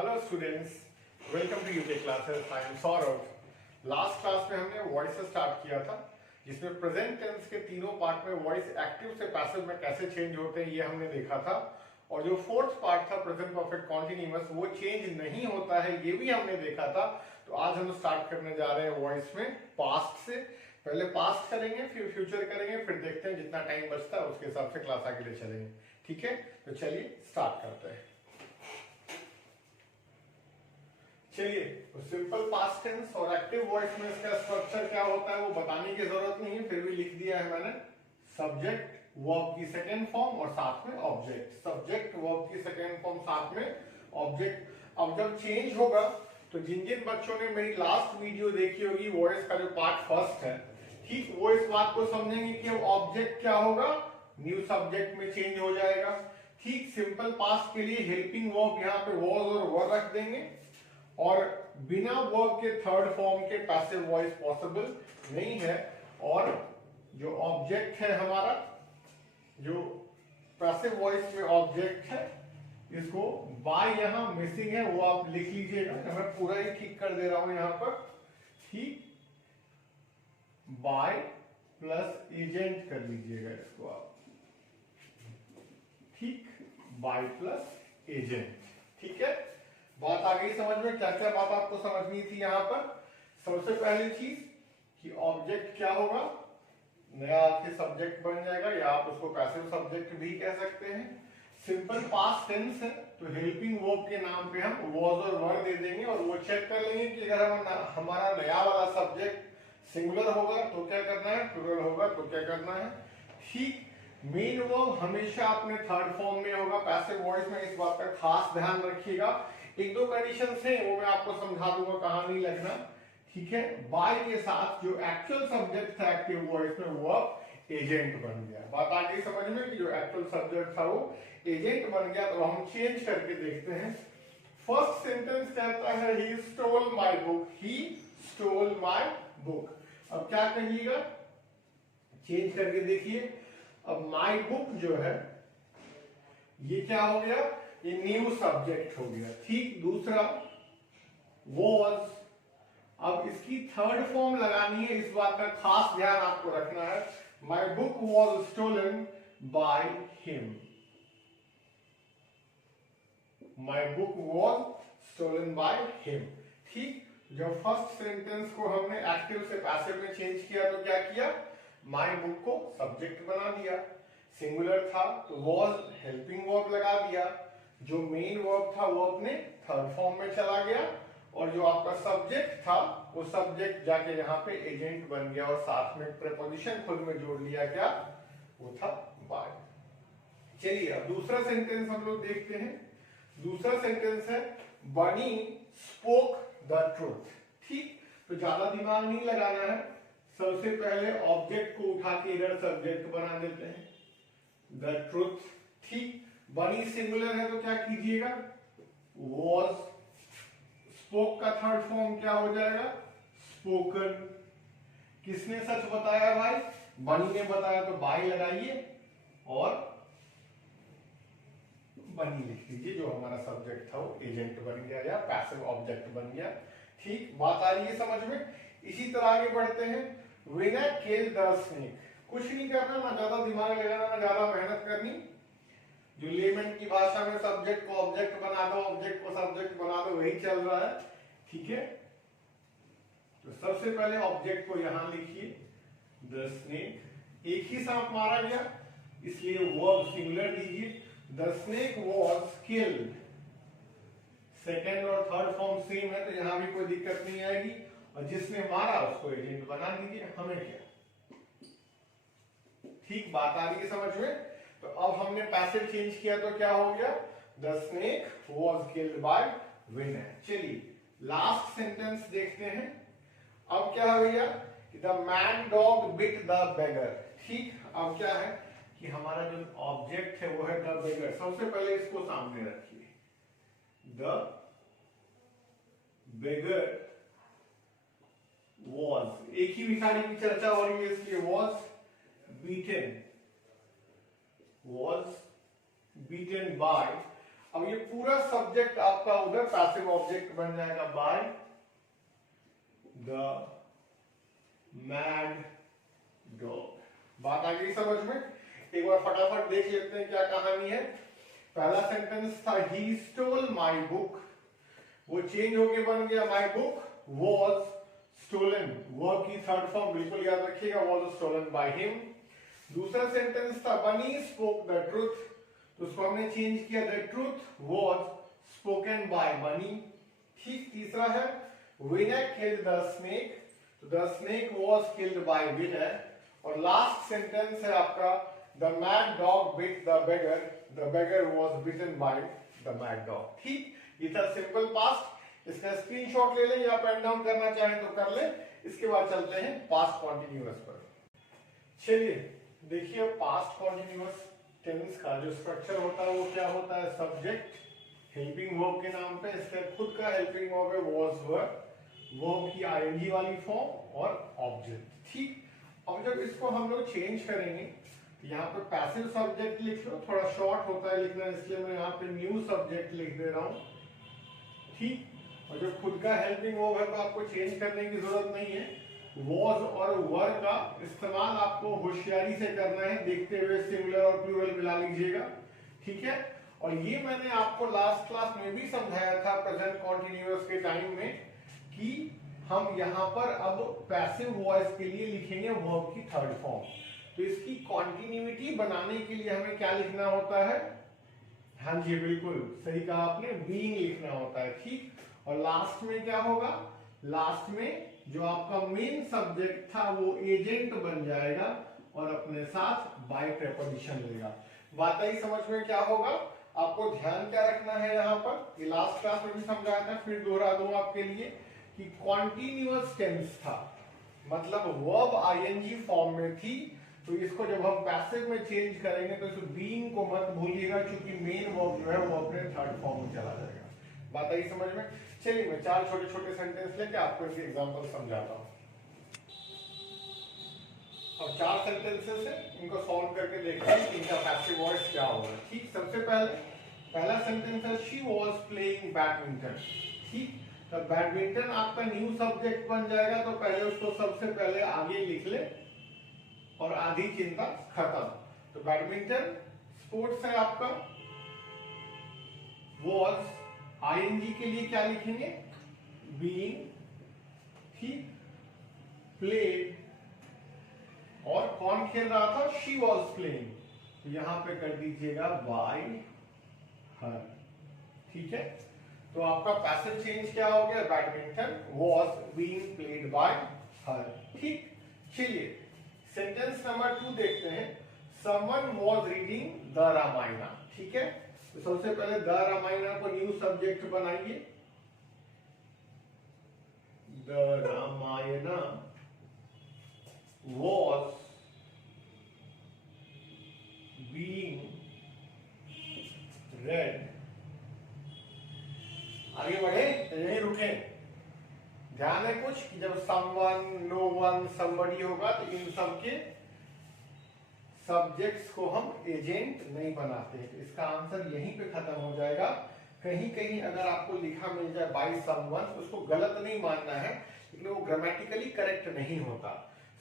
Hello students, welcome to UK classes. I am Saurabh. Last class में हमने voice से start किया था, जिसमें प्रेजेंट टेंस के तीनों पार्ट में वॉइस एक्टिव से पैसिव में कैसे चेंज होते हैं ये हमने देखा था। और जो फोर्थ पार्ट था प्रेजेंट परफेक्ट कॉन्टिन्यूअस, वो चेंज नहीं होता है ये भी हमने देखा था। तो आज हम स्टार्ट करने जा रहे हैं वॉइस में पास्ट से। पहले पास्ट करेंगे, फिर फ्यूचर करेंगे, फिर देखते हैं जितना टाइम बचता है उसके हिसाब से क्लास आगे ले चलेंगे। ठीक है, तो चलिए स्टार्ट करते हैं। चलिए, तो सिंपल पास्ट टेंस और एक्टिव वॉइस में इसका स्ट्रक्चर क्या होता है वो बताने की जरूरत नहीं है, फिर भी लिख दिया है मैंने। सब्जेक्ट वर्ब की सेकेंड फॉर्म और साथ में ऑब्जेक्ट। सब्जेक्ट वर्ब की सेकेंड फॉर्म साथ में ऑब्जेक्ट। अब जब चेंज होगा तो जिन जिन बच्चों ने मेरी लास्ट वीडियो देखी होगी वॉइस का जो पार्ट फर्स्ट है, ठीक, वो इस बात को समझेंगे कि अब ऑब्जेक्ट क्या होगा, न्यू सब्जेक्ट में चेंज हो जाएगा। ठीक, सिंपल पास्ट के लिए हेल्पिंग वर्ब यहाँ पे वॉज और वर रख देंगे, और बिना वर्ब के थर्ड फॉर्म के पैसिव वॉइस पॉसिबल नहीं है। और जो ऑब्जेक्ट है हमारा, जो पैसिव वॉइस में ऑब्जेक्ट है, इसको बाय यहां मिसिंग है वो आप लिख लीजिएगा। मैं पूरा ही ठीक कर दे रहा हूं यहां पर। ठीक, बाय प्लस एजेंट कर लीजिएगा इसको आप। ठीक, बाय प्लस एजेंट। ठीक है, बात आ गई समझ में? क्या क्या बात आपको समझनी थी यहां पर? सबसे पहली चीज कि ऑब्जेक्ट क्या होगा, नया आपके सब्जेक्ट बन जाएगा, या आप उसको पैसिव सब्जेक्ट भी कह सकते हैं। सिंपल पास्ट टेंस है तो हेल्पिंग वर्ब के नाम पे हम वॉज और वर दे देंगे, और वो चेक कर लेंगे कि अगर हमारा नया वाला सब्जेक्ट सिंगुलर होगा तो क्या करना है, प्लूरल होगा तो क्या करना है। ठीक, मेन वर्ब हमेशा अपने थर्ड फॉर्म में होगा पैसिव वॉइस में, इस बात का खास ध्यान रखिएगा। एक दो कंडीशन है वो मैं आपको समझा दूंगा, कहां नहीं लगना। ठीक है, बाय के साथ जो एक्चुअल सब्जेक्ट था एक्टिव वॉइस में वो अब एजेंट बन गया। बात आ गई समझ में कि जो एक्चुअल सब्जेक्ट था वो एजेंट बन गया। तो हम चेंज करके देखते हैं। फर्स्ट सेंटेंस कहता है he stole my book, he stole my book. अब क्या कहिएगा, चेंज करके देखिए। अब माय बुक जो है ये क्या हो गया, ये न्यू सब्जेक्ट हो गया। ठीक, दूसरा वॉज, अब इसकी थर्ड फॉर्म लगानी है, इस बात का खास ध्यान आपको रखना है। My book was stolen by him. My book was stolen by him. ठीक, जब फर्स्ट सेंटेंस को हमने एक्टिव से पैसिव में चेंज किया तो क्या किया, माय बुक को सब्जेक्ट बना दिया। सिंगुलर था तो वॉज हेल्पिंग वर्ब लगा दिया। जो मेन वर्ब था वो अपने थर्ड फॉर्म में चला गया, और जो आपका सब्जेक्ट था वो सब्जेक्ट जाके यहाँ पे एजेंट बन गया, और साथ में प्रीपोजिशन खुद में जोड़ लिया, क्या वो था, बाय। चलिए अब दूसरा सेंटेंस हम लोग देखते हैं। दूसरा सेंटेंस है बनी स्पोक द ट्रूथ। ठीक, तो ज्यादा दिमाग नहीं लगाना है। सबसे पहले ऑब्जेक्ट को उठा के इधर सब्जेक्ट बना देते हैं, द ट्रूथ। ठीक, बनी सिंगुलर है तो क्या कीजिएगा, वॉज। स्पोक का थर्ड फॉर्म क्या हो जाएगा, स्पोकन। किसने सच बताया भाई, बनी ने बताया, तो बाय लगाइए और बनी लिख दीजिए। जो हमारा सब्जेक्ट था वो एजेंट बन गया या पैसिव ऑब्जेक्ट बन गया। ठीक, बात आ रही है समझ में? इसी तरह आगे बढ़ते हैं। Winner killed the snake. कुछ नहीं करना, ना ज्यादा दिमाग लगाना, ना ज्यादा मेहनत करनी। जो लेमन की भाषा में सब्जेक्ट को ऑब्जेक्ट बना दो, ऑब्जेक्ट को सब्जेक्ट बना दो, वही चल रहा है। ठीक है, तो सबसे पहले ऑब्जेक्ट को यहां लिखिए, द स्नेक। एक ही सांप मारा गया इसलिए वर्ब सिंगुलर दीजिए। The snake was killed. Second और थर्ड फॉर्म सेम है तो यहां भी कोई दिक्कत नहीं आएगी, और जिसने मारा उसको एजेंट बना दीजिए, हमें क्या। ठीक, बात आ रही है समझ में? तो अब हमने पैसिव चेंज किया तो क्या हो गया, the snake was killed by winner. चलिए लास्ट सेंटेंस देखते हैं। अब क्या हो गया कि the man dog bit the बेगर। ठीक, अब क्या है कि हमारा जो ऑब्जेक्ट है वो है द बेगर। सबसे पहले इसको सामने रखिए, द बेगर वॉज। एक ही भिखारी की चर्चा हो रही है इसलिए was beaten, was beaten by। अब ये पूरा सब्जेक्ट आपका उधर पैसिव ऑब्जेक्ट बन जाएगा बाय द मैड डॉग। बात आ गई समझ में? एक बार फटाफट देख लेते हैं क्या कहानी है। पहला सेंटेंस था ही स्टोल माई बुक, वो चेंज होके बन गया my book was stolen, verb की थर्ड फॉर्म बिल्कुल याद रखिएगा, वॉज स्टोलन बाय हिम। दूसरा सेंटेंस था बनी स्पोक द ट्रुथ, तो उसको हमने चेंज किया the truth was spoken by Bunny. ठीक। तीसरा है विनर किल्ड द स्नेक, तो the snake was killed by Winner. और लास्ट सेंटेंस है आपका the mad dog bit the beggar was bitten by the mad dog. ठीक, ये था सिंपल पास्ट। इसका स्क्रीनशॉट ले लें या पेन डाउन करना चाहें तो कर लें। इसके बाद चलते हैं पास्ट कॉन्टिन्यूअस पर। चलिए देखिए, पास्ट कॉन्टिन्यूअस टेंस का जो स्ट्रक्चर होता है वो क्या होता है, सब्जेक्ट हेल्पिंग वर्ब के नाम पे, इसका खुद का हेल्पिंग वर्ब है वॉज वर्ब की आईएनजी वाली फॉर्म और ऑब्जेक्ट। ठीक। अब जब इसको हम लोग चेंज करेंगे, यहाँ पे पैसिव सब्जेक्ट लिख लो, थोड़ा शॉर्ट होता है लिखना, इसलिए मैं यहाँ पे न्यू सब्जेक्ट लिख दे रहा हूँ। ठीक। और जो खुद का हेल्पिंग वर्ब है तो आपको चेंज करने की जरूरत नहीं है। वॉज और वर का इस्तेमाल आपको होशियारी से करना है, देखते हुए सिंगुलर और प्लूरल मिला लीजिएगा। ठीक है। और ये मैंने आपको लास्ट क्लास में भी समझाया था प्रेजेंट कॉन्टिन्यूअस के टाइम में कि हम यहाँ पर अब पैसिव वॉइस के लिए लिखेंगे वर्ब की थर्ड फॉर्म। तो इसकी कॉन्टिन्यूटी बनाने के लिए हमें क्या लिखना होता है, हाँ जी बिल्कुल सही कहा आपने, बीइंग लिखना होता है। ठीक। और लास्ट में क्या होगा, लास्ट में जो आपका मेन सब्जेक्ट था वो एजेंट बन जाएगा और अपने साथ बाय प्रेपोजिशन लेगा। बात आई समझ में? क्या होगा, आपको ध्यान क्या रखना है यहाँ पर, ये लास्ट क्लास में भी समझाया था, फिर दोहरा दूं आपके लिए कि कॉन्टिन्यूअस टेंस था, मतलब वर्ब आईएनजी फॉर्म में थी। तो इसको जब हम पैसिव में चेंज करेंगे तो इस बीइंग को मत भूलिएगा, क्योंकि मेन वर्ब जो है वो अपने थर्ड फॉर्म में चला जाएगा। बात आई समझ में? चलिए मैं 4 छोटे छोटे सेंटेंस लेके आपको इनके एग्जांपल समझाता हूँ। अब 4 सेंटेंसेस है, इनको सॉल्व करके देखते हैं कि इनका पैसिव वॉइस क्या होगा। ठीक। सबसे पहला सेंटेंस है शी वॉज प्लेइंग बैडमिंटन। ठीक। तो बैडमिंटन आपका न्यू सब्जेक्ट बन जाएगा, तो पहले उसको सबसे पहले आगे लिख ले और आधी चिंता खत्म। तो बैडमिंटन स्पोर्ट्स है आपका, वॉज आईएनजी के लिए क्या लिखेंगे, बीइंग। ठीक। प्लेड, और कौन खेल रहा था, शी वॉज प्लेइंग, तो यहां पे कर दीजिएगा बाय हर। ठीक है। तो आपका पैसिव चेंज क्या हो गया, badminton was being played by her. ठीक। चलिए सेंटेंस नंबर 2 देखते हैं, someone was reading the Ramayana. ठीक है। तो सबसे पहले द रामायण को न्यू सब्जेक्ट बनाइए, the Ramayana was being read। आगे बढ़े, यही रुके। ध्यान है कुछ कि जब someone, no one, somebody होगा तो इन सब के सब्जेक्ट्स को हम एजेंट नहीं बनाते हैं। तो इसका आंसर यहीं पे खत्म हो जाएगा। कहीं कहीं अगर आपको लिखा मिल जाए by someone, उसको गलत नहीं मानना है, लेकिन वो ग्रामेटिकली करेक्ट नहीं होता।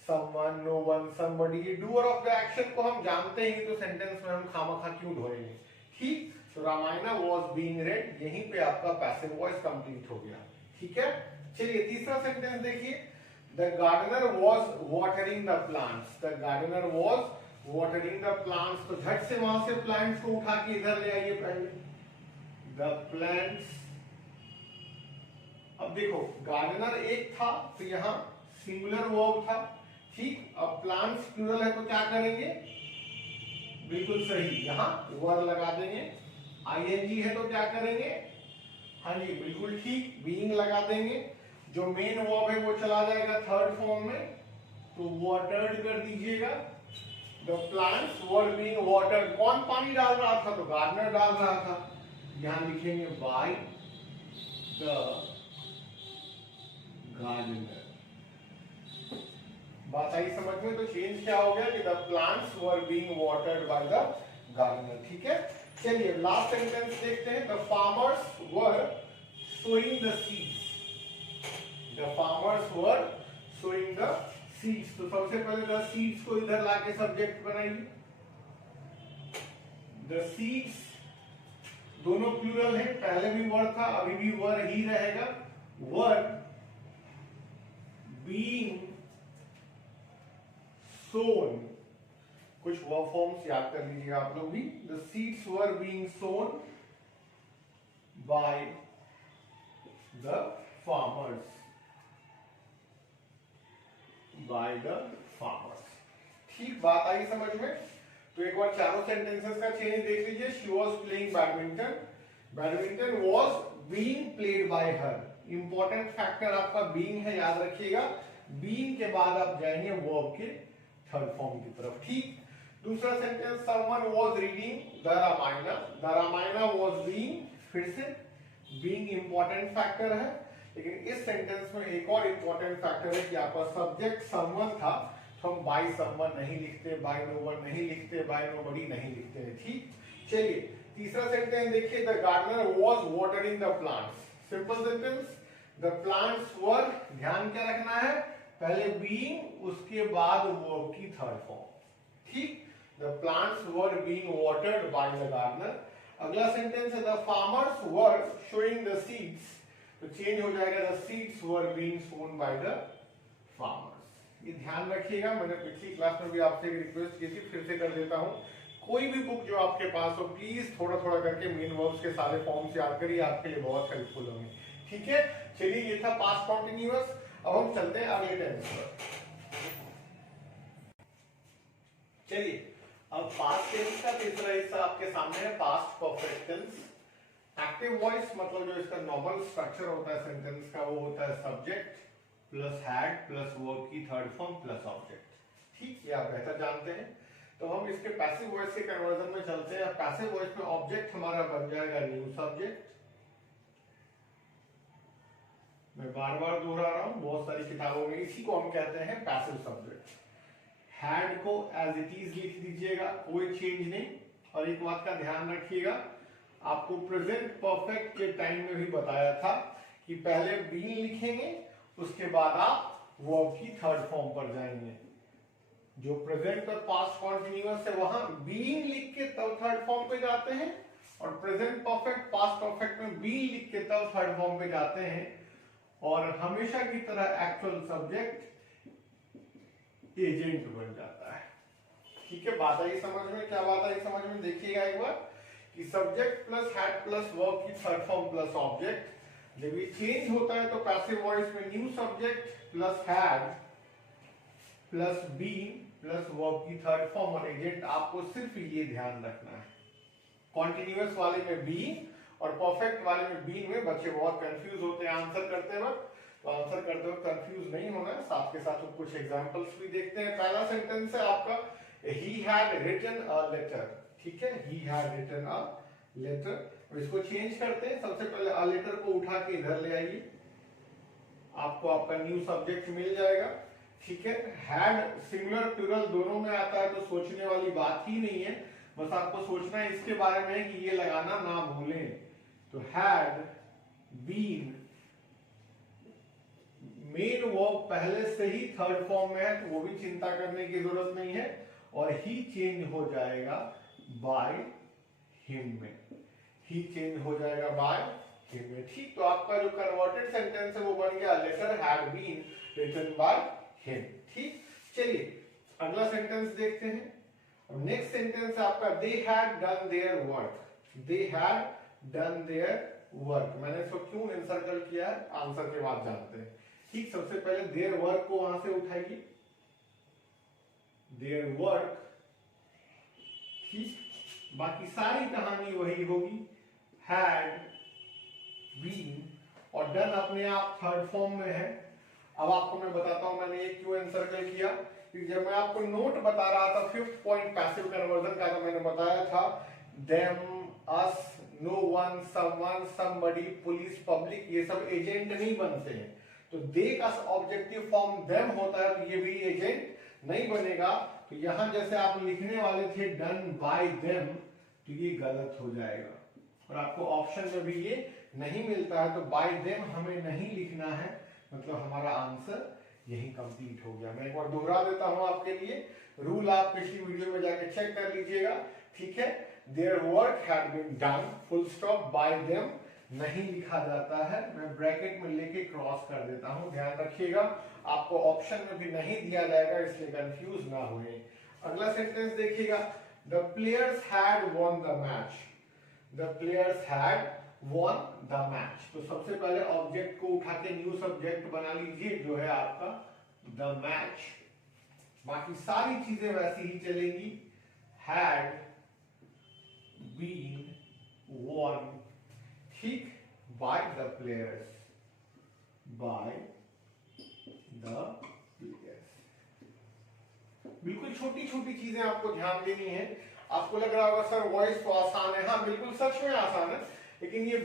someone, no one, somebody, ये डूअर ऑफ द एक्शन को हम जानते ही, तो सेंटेंस में हम खामखा क्यों ढोएंगे। ठीक। तो रामायण वॉज बीइंग रेड, यहीं पे आपका पैसिव वॉइस कंप्लीट हो गया। ठीक है। चलिए तीसरा सेंटेंस देखिए, the gardener was watering the plants. The gardener was watering the plants, तो झट से वहां से प्लांट्स को उठा के इधर ले आइए पहले, द प्लांट्स। अब देखो गार्डनर एक था तो यहाँ सिंगुलर वर्ब था। ठीक। अब प्लांट्स प्लूरल है तो क्या करेंगे, बिल्कुल सही, यहाँ वर लगा देंगे। आईएनजी है तो क्या करेंगे, हाँ जी बिल्कुल ठीक, बीइंग लगा देंगे। जो मेन वर्ब है वो चला जाएगा थर्ड फॉर्म में, तो वाटर्ड कर दीजिएगा। The plants were being watered, कौन पानी डाल रहा था, तो गार्डनर डाल रहा था। यहां लिखेंगे बाय द गार्डनर। बात आई समझ में? तो चेंज क्या हो गया कि the plants were being watered by the gardener. ठीक है। चलिए लास्ट सेंटेंस देखते हैं। The farmers were sowing the seeds. The farmers were sowing the seeds. तो सबसे पहले द सीड्स को इधर लाके सब्जेक्ट बनाइए। द सीड्स दोनों प्लूरल है, पहले भी वर था, अभी भी वर ही रहेगा। वर बीइंग सोन, कुछ वर्ब फॉर्म्स याद कर लीजिए आप लोग भी। The seeds were being sown by the farmers. By the farmers. ठीक बात आई समझ में? तो एक बार चारों सेंटेंसेस का चेंज देख लीजिए। She was playing badminton, badminton was being played by her. Important factor आपका बीइंग है, याद रखिएगा। बीइंग के बाद आप जाएंगे वर्ब के थर्ड फॉर्म की तरफ। ठीक। दूसरा sentence, someone was reading the Ramayana. The Ramayana was being, फिर से बीइंग इंपॉर्टेंट फैक्टर है, लेकिन इस सेंटेंस में एक और इंपॉर्टेंट फैक्टर है कि आपका सब्जेक्ट समवन था, तो हम बाय समवन नहीं लिखते, बाय नोवन नहीं लिखते, बाय नोबडी नहीं लिखते हैं। ठीक। चलिए तीसरा सेंटेंस देखिए। The gardener was watering the plants. Simple sentence. The plants were, ध्यान क्या रखना है, पहले बीइंग उसके बाद वर्ब की थर्ड फॉर्म। ठीक। The plants were being watered by the gardener. अगला सेंटेंस है the farmers were sowing the seeds. तो चेंज हो जाएगा the seeds were being sown by the farmers. ये ध्यान रखिएगा। मैंने पिछली क्लास में भी आपसे रिक्वेस्ट की थी, फिर से कर देता हूँ। कोई भी बुक जो आपके पास हो, प्लीज थोड़ा थोड़ा करके मेन वर्ब्स के सारे फॉर्म्स याद करिए, आपके लिए बहुत हेल्पफुल होंगे। ठीक है। चलिए ये था पास्ट कॉन्टिन्यूअस। अब हम चलते हैं अगले टेंस पर। चलिए अब पास्ट टेंस का तीसरा हिस्सा आपके सामने है, past perfect tense. Active voice मतलब जो इसका नॉर्मल स्ट्रक्चर होता है सेंटेंस का, वो होता है subject plus had plus verb की थर्ड फॉर्म प्लस ऑब्जेक्ट। ठीक, ये आप बेहतर जानते हैं। तो हम इसके पैसिव वॉइस के कन्वर्जन में चलते हैं। पैसिव वॉइस में ऑब्जेक्ट हमारा बन जाएगा न्यू सब्जेक्ट। मैं बार बार दोहरा रहा हूं, बहुत सारी किताबों में इसी को हम कहते हैं पैसिव सब्जेक्ट। हैड को एज इट इज लिख दीजिएगा, कोई चेंज नहीं। और एक बात का ध्यान रखिएगा, आपको प्रेजेंट परफेक्ट के टाइम में भी बताया था कि पहले बीन लिखेंगे, उसके बाद आप वर्ब की थर्ड फॉर्म पर जाएंगे। जो प्रेजेंट और पास्ट कॉन्टिन्यूअस है वहां बीइंग लिख के तब थर्ड फॉर्म पे जाते हैं, और प्रेजेंट परफेक्ट पास्ट परफेक्ट में बी लिख के तब थर्ड फॉर्म पे जाते हैं। और हमेशा की तरह एक्चुअल सब्जेक्ट एजेंट बन जाता है। ठीक है, बात आई समझ में? क्या बात आई समझ में? देखिएगा एक बार कि subject plus had plus verb की थर्ड फॉर्म प्लस ऑब्जेक्ट। जब ये चेंज होता है तो पैसिव वॉइस में new subject plus had plus be plus verb की थर्ड फॉर्म और एजेंट। आपको सिर्फ ये ध्यान रखना है। कॉन्टिन्यूअस वाले में बी और परफेक्ट वाले में बी में बच्चे बहुत कंफ्यूज होते हैं आंसर करते वक्त। तो आंसर करते वक्त कंफ्यूज नहीं होना है। साथ के साथ हम कुछ एग्जांपल्स भी देखते हैं। पहला सेंटेंस है आपका, he had written a letter। ठीक है, he had written a letter। इसको चेंज करते हैं। सबसे पहले a letter को उठा के इधर ले आइए, आपको आपका न्यू सब्जेक्ट मिल जाएगा। ठीक है, हैड सिंगुलर प्लूरल दोनों में आता है, तो सोचने वाली बात ही नहीं है। बस आपको सोचना है इसके बारे में कि ये लगाना ना भूलें। तो हैड बीन, मेन वर्ब पहले से ही थर्ड फॉर्म में है, तो वो भी चिंता करने की जरूरत नहीं है। और ही चेंज हो जाएगा बाय हिम में, ही चेंज हो जाएगा बाय हिम में। ठीक, तो आपका जो कन्वर्टेड सेंटेंस है वो बन गया, letter had been written by him. ठीक, चलिए अगला सेंटेंस देखते हैं। अब नेक्स्ट सेंटेंस है आपका, they had done their work. They had done their work. मैंने इसको क्यों एनसर्कल किया है, आंसर के बाद जानते हैं। ठीक, सबसे पहले देयर वर्क को वहां से उठाइए, देयर वर्क। ठीक, बाकी सारी कहानी वही होगी, हैड बीन और डन अपने आप थर्ड फॉर्म में है। अब आपको मैं बताता हूं मैंने ये क्यों एनसर्कल किया। जब मैं आपको नोट बता रहा था 5th पॉइंट पैसिव कन्वर्जन का, तो मैंने बताया था them, us, no one, someone, somebody, police, public, ये सब एजेंट नहीं बनते हैं। तो दे का ऑब्जेक्टिव फॉर्म देम होता है, तो ये भी एजेंट नहीं बनेगा। तो यहां जैसे आप लिखने वाले थे डन बाय देम, तो ये गलत हो जाएगा। और आपको ऑप्शन में भी ये नहीं मिलता है, तो बाय देम हमें नहीं लिखना है, मतलब हमारा आंसर यही कंप्लीट हो गया। मैं एक बार दोहरा देता हूं आपके लिए, रूल आप पिछली वीडियो में जाके चेक कर लीजिएगा, ठीक है। Their work had been done, full stop, by them नहीं लिखा जाता है, मैं ब्रैकेट में लेके क्रॉस कर देता हूं, ध्यान रखिएगा। आपको ऑप्शन में भी नहीं दिया जाएगा, इसलिए कंफ्यूज ना हुए। अगला सेंटेंस देखिएगा, the players had won the match, the players had won the match. तो सबसे पहले ऑब्जेक्ट को उठा के न्यू सब्जेक्ट बना लीजिए, जो है आपका द मैच। बाकी सारी चीजें वैसी ही चलेंगी, हैड बीन वॉन, ठीक, by the players, by the players. बिल्कुल छोटी छोटी चीजें आपको ध्यान देनी है। आपको लग रहा होगा सर वॉइस तो आसान है, हाँ बिल्कुल सच में आसान है, लेकिन ये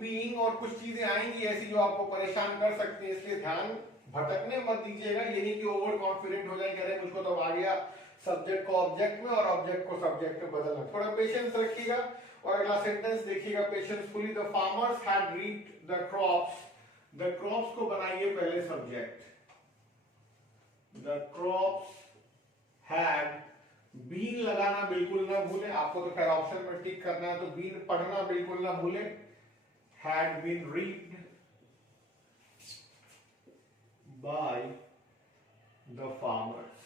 बीइंग और कुछ चीजें आएंगी ऐसी जो आपको परेशान कर सकती है, इसलिए ध्यान भटकने मत दीजिएगा। ये नहीं कि ओवर कॉन्फिडेंट हो जाए, कह रहे मुझको तो आ गया सब्जेक्ट को ऑब्जेक्ट में और ऑब्जेक्ट को सब्जेक्ट में बदलना। थोड़ा पेशेंस रखिएगा। और अगला सेंटेंस देखिएगा patiently, the farmers had reaped the crops, the crops को बनाइए पहले subject, the crops had, been लगाना बिल्कुल ना भूले, आपको तो खैर ऑप्शन में टिक करना है, तो बीन पढ़ना बिल्कुल ना भूले, had been reaped by the farmers.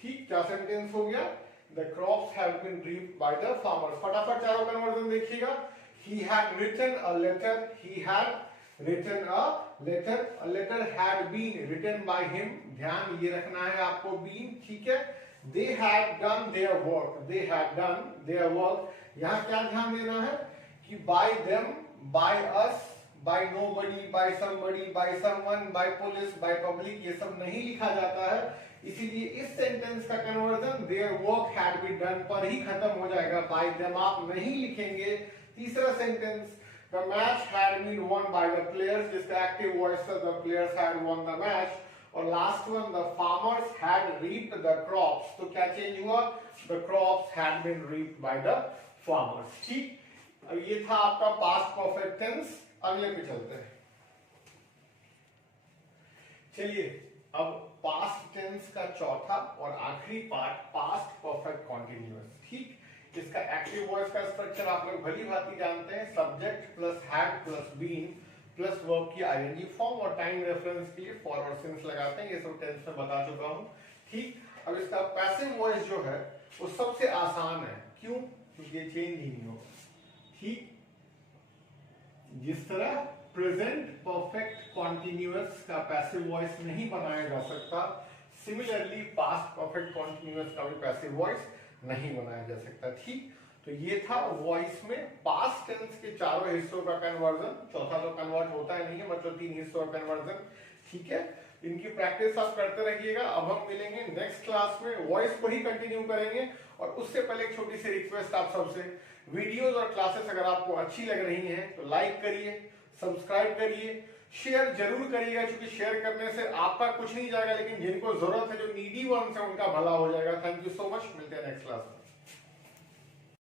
ठीक, क्या सेंटेंस हो गया, the crops have been reaped by the farmers. फटाफट चारों कन्वर्जन देखिएगा, he had written a letter, he had written a letter, a letter had been written by him, ध्यान ये रखना है आपको been, ठीक है। they had done their work, they had done their work, यहाँ क्या ध्यान देना है कि by them, by us, by nobody, by somebody, by someone, by police, by public, ये सब नहीं लिखा जाता है, इसीलिए इस सेंटेंस का conversion their work had been done पर ही खत्म हो जाएगा, by them आप नहीं लिखेंगे। तीसरा sentence, the match had been won by the players, जिसका एक्टिव वॉइस था the players had won the match। और last one, the farmers had reaped the crops, तो क्या चेंज हुआ, the crops had been reaped by the farmers। ठीक, अब ये था आपका पास्ट परफेक्ट टेंस। अगले पे चलते हैं, चलिए अब पास्ट टेंस का चौथा और आखिरी पार्ट, पास्ट परफेक्ट कॉन्टिन्यूअस। ठीक, इसका एक्टिव वॉइस का स्ट्रक्चर आप लोग भली भांति जानते हैं, subject plus had plus been plus verb की आईएनजी फॉर्म, और टाइम रेफरेंस के लिए फॉर और सिंस लगाते हैं, ये सब टेंस में बता चुका हूं। ठीक, अब इसका पैसिव वॉइस जो है वो सबसे आसान है, क्यों, क्योंकि ये चेंज ही नहीं होगा। ठीक, जिस तरह प्रेजेंट परफेक्ट कॉन्टिन्यूअस का पैसिव वॉइस नहीं बनाया जा सकता, सिमिलरली पास्ट परफेक्ट कॉन्टिन्यूअस का भी पैसिव वॉइस नहीं बनाया जा सकता। ठीक, तो ये था वॉइस में पास्ट टेंस के चारों हिस्सों का कन्वर्जन, चौथा तो कन्वर्ट होता है नहीं है, मतलब 3 हिस्सों का कन्वर्जन। ठीक है, इनकी प्रैक्टिस आप करते रहिएगा। अब हम मिलेंगे नेक्स्ट क्लास में, वॉइस को ही कंटिन्यू करेंगे। और उससे पहले एक छोटी सी रिक्वेस्ट आप सबसे, वीडियोस और क्लासेस अगर आपको अच्छी लग रही हैं तो लाइक करिए, सब्सक्राइब करिए, शेयर जरूर करिएगा, क्योंकि शेयर करने से आपका कुछ नहीं जाएगा, लेकिन जिनको जरूरत है, जो नीडी वंस है, उनका भला हो जाएगा। थैंक यू सो मच, मिलते हैं नेक्स्ट क्लास में।